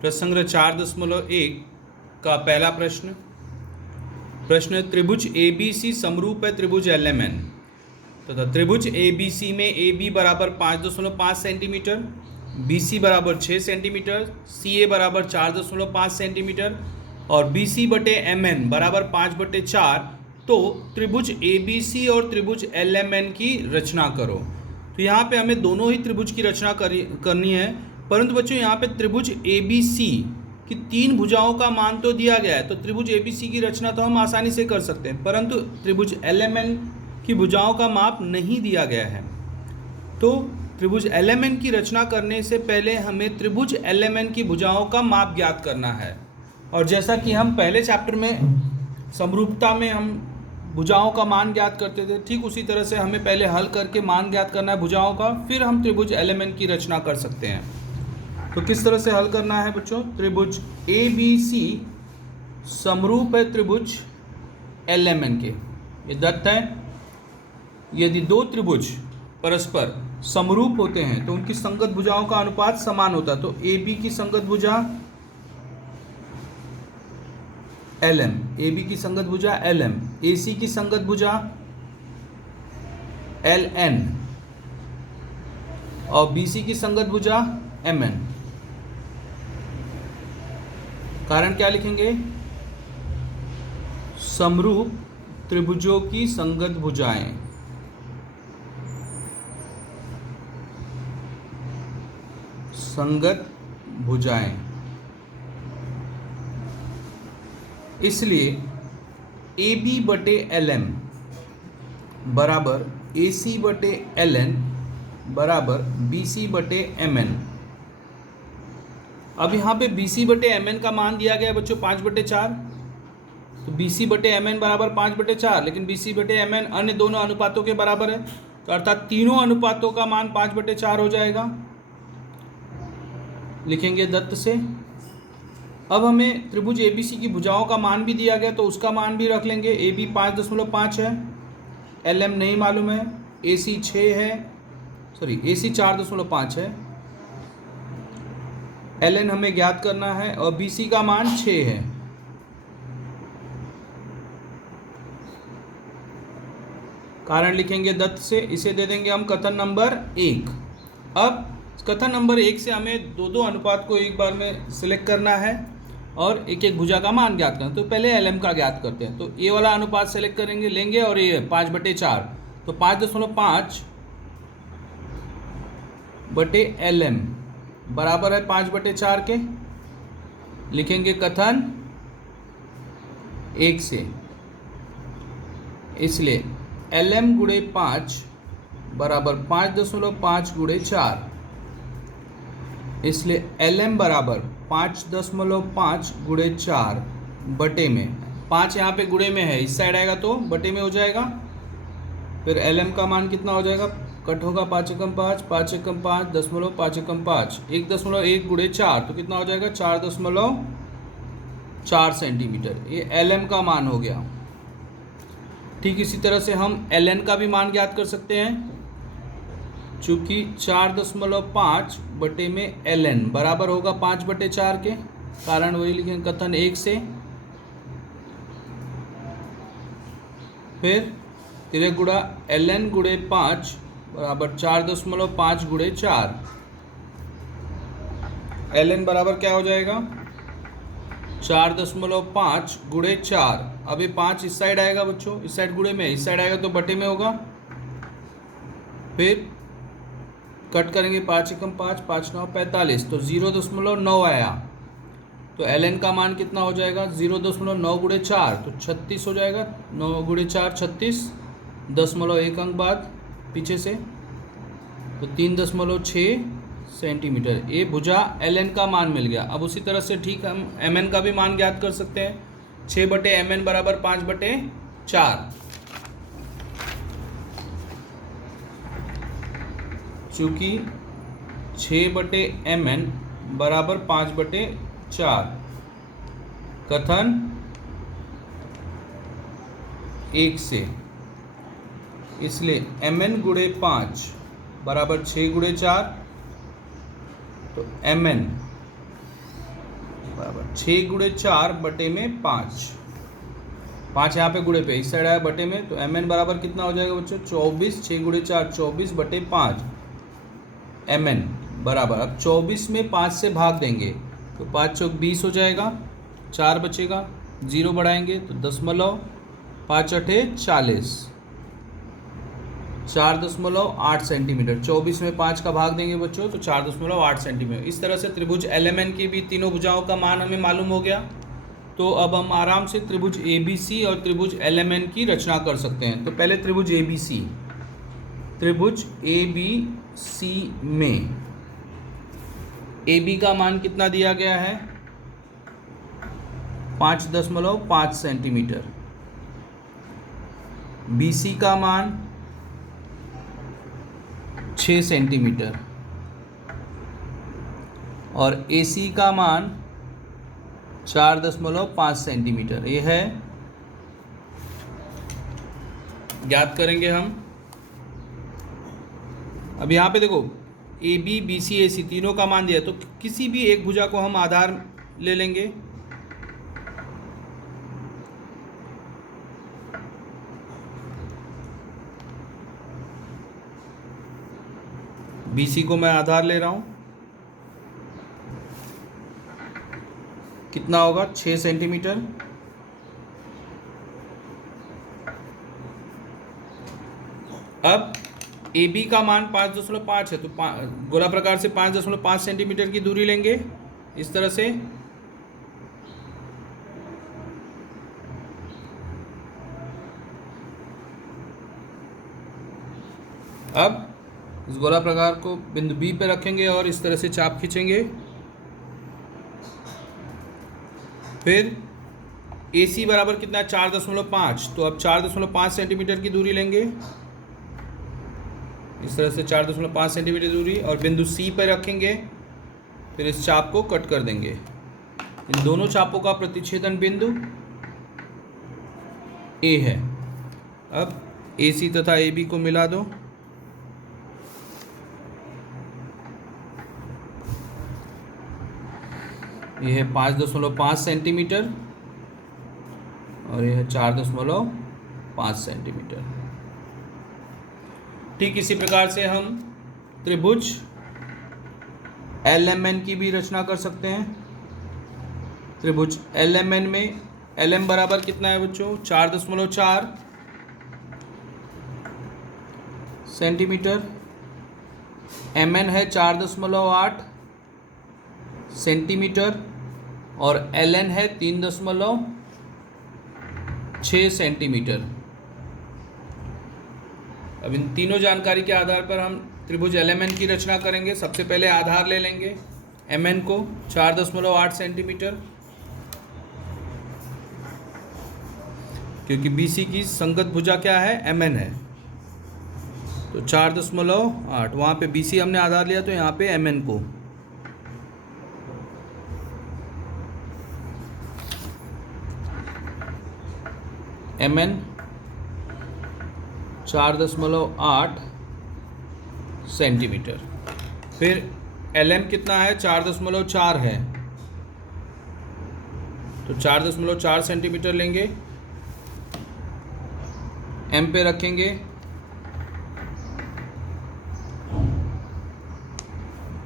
प्रश्न संग्रह 4.1 का पहला प्रश्न है त्रिभुज ABC समरूप है त्रिभुज LMN तथा त्रिभुज ABC में AB बराबर 5.5 सेंटीमीटर, BC बराबर 6 सेंटीमीटर, CA बराबर 4.5 सेंटीमीटर और BC बटे MN बराबर 5/4। तो त्रिभुज ABC और त्रिभुज LMN की रचना करो। तो यहाँ पे हमें दोनों ही त्रिभुज की रचना करनी है, परंतु बच्चों यहाँ पे त्रिभुज ABC की 3 भुजाओं का मान तो दिया गया है, तो त्रिभुज ABC की रचना तो हम आसानी से कर सकते हैं, परंतु त्रिभुज LMN की भुजाओं का माप नहीं दिया गया है। तो त्रिभुज LMN की रचना करने से पहले हमें त्रिभुज LMN की भुजाओं का माप ज्ञात करना है। और जैसा कि हम पहले चैप्टर में समरूपता में हम भुजाओं का मान ज्ञात करते थे, ठीक उसी तरह से हमें पहले हल करके मान ज्ञात करना है भुजाओं का, फिर हम त्रिभुज LMN की रचना कर सकते हैं। तो किस तरह से हल करना है बच्चों? त्रिभुज ABC समरूप है त्रिभुज LMN के। ये दत्त है, यदि दो त्रिभुज परस्पर समरूप होते हैं तो उनकी संगत भुजाओं का अनुपात समान होता है। तो AB की संगत भुजा LM, AB की संगत भुजा LM, AC की संगत भुजा LN और BC की संगत भुजा MN। कारण क्या लिखेंगे? समरूप त्रिभुजों की संगत भुजाएं। संगत भुजाएं, इसलिए AB बटे LM बराबर AC बटे LN बराबर BC बटे MN। अब यहाँ पे BC बटे MN का मान दिया गया है बच्चों 5/4, तो BC बटे MN बराबर 5/4, लेकिन BC बटे MN अन्य दोनों अनुपातों के बराबर है, तो अर्थात तीनों अनुपातों का मान 5/4 हो जाएगा। लिखेंगे दत्त से। अब हमें त्रिभुज ABC की भुजाओं का मान भी दिया गया, तो उसका मान भी रख लेंगे। AB 5.5 है, LM नहीं मालूम है, AC 6 है, AC 4.5 है, LN हमें ज्ञात करना है और BC का मान 6 है। कारण लिखेंगे दत्त से, इसे दे देंगे हम कथन नंबर 1। अब कथन नंबर 1 से हमें दो अनुपात को एक बार में सिलेक्ट करना है और एक एक भुजा का मान ज्ञात करना है। तो पहले LM का ज्ञात करते हैं, तो ये वाला अनुपात सेलेक्ट करेंगे, लेंगे और ये 5/4, तो 5.5 बटे LM बराबर है 5/4 के। लिखेंगे कथन 1 से, इसलिए LM गुणे 5 बराबर 5.5 गुणे 4, इसलिए LM बराबर 5.5 गुणे 4 बटे में 5 यहाँ पे गुणे में है, इस साइड आएगा तो बटे में हो जाएगा। फिर LM का मान कितना हो जाएगा? कट होगा 5 एकम 5, 5 एकम 5, 5 एकम 5, 1.1 गुणे 4, तो कितना हो जाएगा? 4.4 सेंटीमीटर। ये LM का मान हो गया। ठीक इसी तरह से हम LN का भी मान ज्ञात कर सकते हैं, चूँकि 4.5 बटे में LN बराबर होगा 5/4 के। कारण वही लिखेंगे कथन 1 से। फिर तिरक गुणा LN गुणे 5 बराबर 4.5 गुणे 4। LN बराबर क्या हो जाएगा? 4.5 गुणे 4। अब ये 5 इस साइड आएगा बच्चों, इस साइड गुणे में, इस साइड आएगा तो बटे में होगा। फिर कट करेंगे 5 एकम 5, 5 9 45, तो 0.9 आया। तो LN का मान कितना हो जाएगा? 0.9 गुणे 4, तो 36 हो जाएगा। 9 गुणे 4 36, 0.1 अंक बाद पीछे से, तो 3.6 सेंटीमीटर। ये भुजा LN का मान मिल गया। अब उसी तरह से ठीक हम MN का भी मान ज्ञात कर सकते हैं। 6/MN बराबर 5/4, चूँकि 6/MN बराबर 5/4। कथन 1 से, इसलिए MN गुणे 5 बराबर 6 गुणे 4, तो MN बराबर 6 गुणे 4 बटे में 5, 5 यहाँ पे गुणे पे, इस साइड आया बटे में, तो mn बराबर कितना हो जाएगा बच्चों 24, 6 गुणे 4 24 बटे 5 mn बराबर, अब 24 में 5 से भाग देंगे तो 5 चौक 20 हो जाएगा, 4 बचेगा, 0 बढ़ाएंगे तो 0.5 अठे 40, 4.8 सेंटीमीटर। 24 में 5 का भाग देंगे बच्चों तो 4.8 सेंटीमीटर। इस तरह से त्रिभुज LMN की भी तीनों भुजाओं का मान हमें मालूम हो गया। तो अब हम आराम से त्रिभुज ABC और त्रिभुज LMN की रचना कर सकते हैं। तो पहले त्रिभुज ABC, त्रिभुज ABC में AB का मान कितना दिया गया है 5.5 सेंटीमीटर, BC का मान 6 सेंटीमीटर और AC का मान 4.5 सेंटीमीटर। ये है, ज्ञात करेंगे हम। अब यहाँ पे देखो AB BC AC तीनों का मान दिया, तो किसी भी एक भुजा को हम आधार ले लेंगे। BC को मैं आधार ले रहा हूं, कितना होगा 6 सेंटीमीटर। अब AB का मान 5.5 है, तो गोला प्रकार से 5.5 सेंटीमीटर की दूरी लेंगे इस तरह से। अब इस गोला प्रकार को बिंदु B पे रखेंगे और इस तरह से चाप खींचेंगे। फिर AC बराबर कितना 4.5, तो अब 4.5 सेंटीमीटर की दूरी लेंगे इस तरह से, 4.5 सेंटीमीटर दूरी, और बिंदु C पर रखेंगे। फिर इस चाप को कट कर देंगे। इन दोनों चापों का प्रतिच्छेदन बिंदु A है। अब AC तथा AB को मिला दो। यह है 5.5 सेंटीमीटर और यह है 4.5 सेंटीमीटर। ठीक इसी प्रकार से हम त्रिभुज LMN की भी रचना कर सकते हैं। त्रिभुज LMN में LM बराबर कितना है बच्चों 4.4 सेंटीमीटर, MN है 4.8 सेंटीमीटर और LN है 3.6 सेंटीमीटर। अब इन तीनों जानकारी के आधार पर हम त्रिभुज LMN की रचना करेंगे। सबसे पहले आधार ले लेंगे MN को 4.8 सेंटीमीटर, क्योंकि BC की संगत भुजा क्या है MN है, तो 4.8, वहाँ पे BC हमने आधार लिया तो यहाँ पे MN को। MN 4.8 centimetre. फिर LM कितना है 4.4 है, तो 4.4 सेंटीमीटर लेंगे, M पे रखेंगे,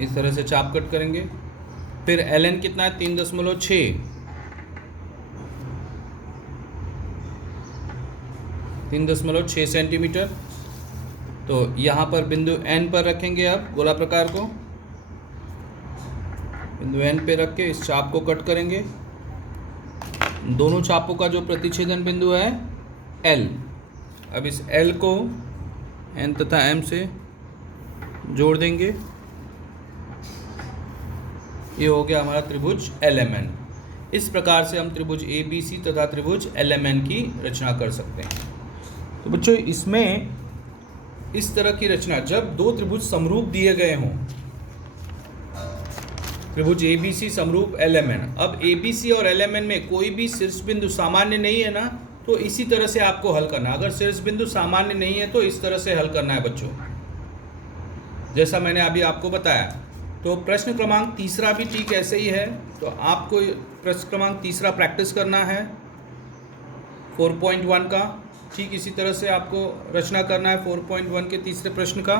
इस तरह से चाप कट करेंगे। फिर LN कितना है 3.6 सेंटीमीटर। तो यहाँ पर बिंदु N पर रखेंगे। अब गोला प्रकार को बिंदु N पे रख के इस चाप को कट करेंगे। दोनों चापों का जो प्रतिच्छेदन बिंदु है L, अब इस L को N तथा M से जोड़ देंगे। ये हो गया हमारा त्रिभुज LMN। इस प्रकार से हम त्रिभुज ABC तथा त्रिभुज LMN की रचना कर सकते हैं। तो बच्चों इसमें इस तरह की रचना, जब दो त्रिभुज समरूप दिए गए हों, त्रिभुज ABC समरूप LMN, अब ABC और LMN में कोई भी शीर्ष बिंदु सामान्य नहीं है ना, तो इसी तरह से आपको हल करना। अगर शीर्ष बिंदु सामान्य नहीं है तो इस तरह से हल करना है बच्चों, जैसा मैंने अभी आपको बताया। तो प्रश्न क्रमांक तीसरा भी ठीक ऐसे ही है। तो आपको प्रश्न क्रमांक तीसरा प्रैक्टिस करना है 4.1 का। ठीक इसी तरह से आपको रचना करना है 4.1 के तीसरे प्रश्न का।